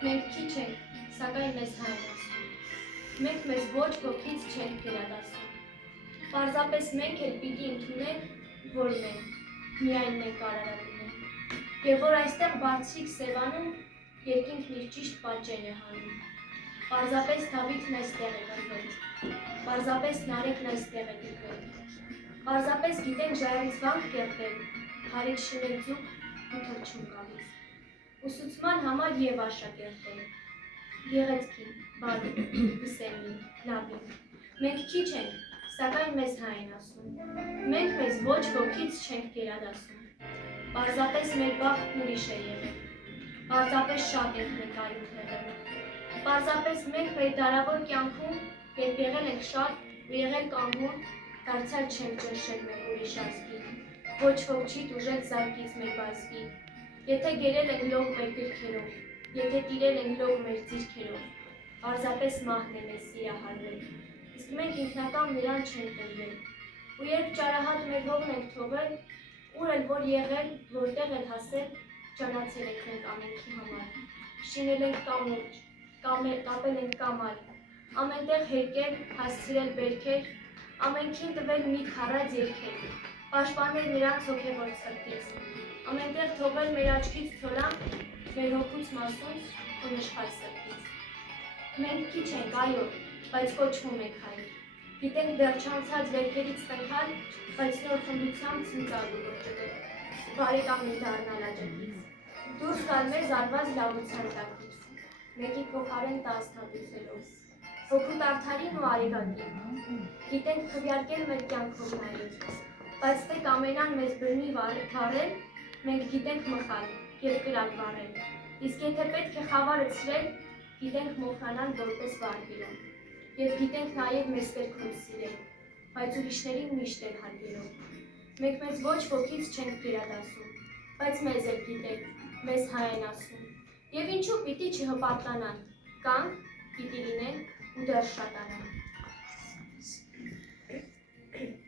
Մենք քիչ ենք, սակայն մեզ հայ են ասում։ Մենք մեզ ոչ ոքից չենք գերադասում։ Պարզապես մենք էլ պիտի ընդունենք, որ մենք, միայն մենք արարած ունենք, և որ այստեղ բարձրիկ Սևանում երկինքն իր ճիշտ պատճեն է հանում։ Պարզապես Դավիթն այստեղ է կրվել, պարզապես Նարեկն այստեղ է գրվել, պարզապես գիտենք ժայռից վանք կերտել, հարիկ շինել ձուկ ու թռչուն գալիս, ուսուցման համար և աշակերտել, գեղեցկին, բարի, վսեմին, լավին, մենք քիչ ենք, սակայն մեզ հայ են ասում, մենք մեզ ոչ ոքից չենք գերադասում, պարզապես մեր բախտն ուրիշ է եղել, պարզապես շատ ենք մենք այլուք եղել, պարզապես մենք մեր դարավոր կյանքում, երբ եղել ենք շատ ու եղել կանգուն, դարձյալ չենք ճնշել մեր ուրիշ ազգի, ոչ ոք չի տուժել զարկից մեր բազգի, եթե գերել ենք լող մեր գրքերով, եթե տիրել ենք լող մեր ձիրքերով, պարզապես մահն է մեզ սիրահարվել, իսկ մենք ինքնակամ նրան չենք տրվել, ու երբ ճարահատ մեր հողն ենք թողել, ուր էլ որ եղել, որտեղ էլ հասել, ճանաչել ենք մենք ամենքի համար, շինել ենք կամուրջ, կապել ենք կամար, ամենտեղ հերկել, հասցրել բերքեր, ամենքին տվել մի քարած երգեր, պաշտպանել նրանց հոգևոր ցրտից, ամենտեղ թողել մեր աչքից ցոլանք, մեր հոգուց մասունց ու նշխար սրտից։ Մենք քիչ ենք, այո, բայց կոչվում ենք հայ, գիտենք դեռ չանցած վերքերից տնքալ, բայց նոր խնդությամբ ցնծալ ու ողջվել, բարեկամին դառնալ աջակից, դուրս գալ մեր զարված լավության տակից, մեկի փոխարեն 10 հատուցելով, հոգուտ արդարին ու արեգակին, գիտենք քվյարկել մեր կյանքով նայել, բայց թե կամենան մեզ բռնի վարել, մենք գիտենք մխալ և կրակ վառել, իսկ եթե պետք է խավարը ցրել, գիտենք մոխրանալ որպես վարգերով, և գիտենք նաև մեզ կրքում սիրել, բայց ուրիշներին միշտ էլ հարգելով, մենք մեզ ոչ ոքից չենք գերադասում, բայց մեզ էլ գիտեք, մեզ հայ են ասում, և ինչու պիտի չհպարտանանք, կանք, պիտի լինենք ու դեռ շատանանք։